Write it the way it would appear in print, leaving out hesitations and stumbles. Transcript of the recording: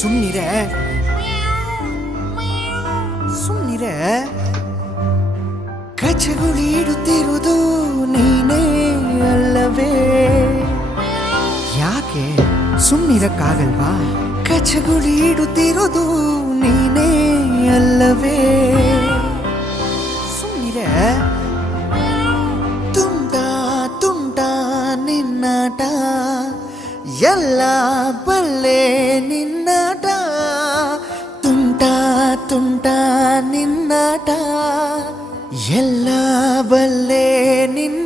ಸುಮ್ನಿರೆ ಸುಮ್ನಿರೆ ಕಚಗುಳಿಡುತ್ತಿರುವುದು ನೀನೇ ಅಲ್ಲವೇ? ಯಾಕೆ ಸುಮ್ನಿರಕ್ಕಾಗಲ್ವಾ? ಕಚಗುಳಿಡುತ್ತಿರುವುದು ನೀನೇ ಅಲ್ಲವೇ? ಸುಮ್ನಿರೆ. ತುಂಟ ತುಂಟ ನಿನ್ನಾಟ, ಎಲ್ಲ ಬಲ್ಲೆ ನಿನ್ನಾಟ. ತುಂಟ ತುಂಟ ನಿನ್ನಾಟ, ಎಲ್ಲ ಬಲ್ಲೆ ನಿನ್ನ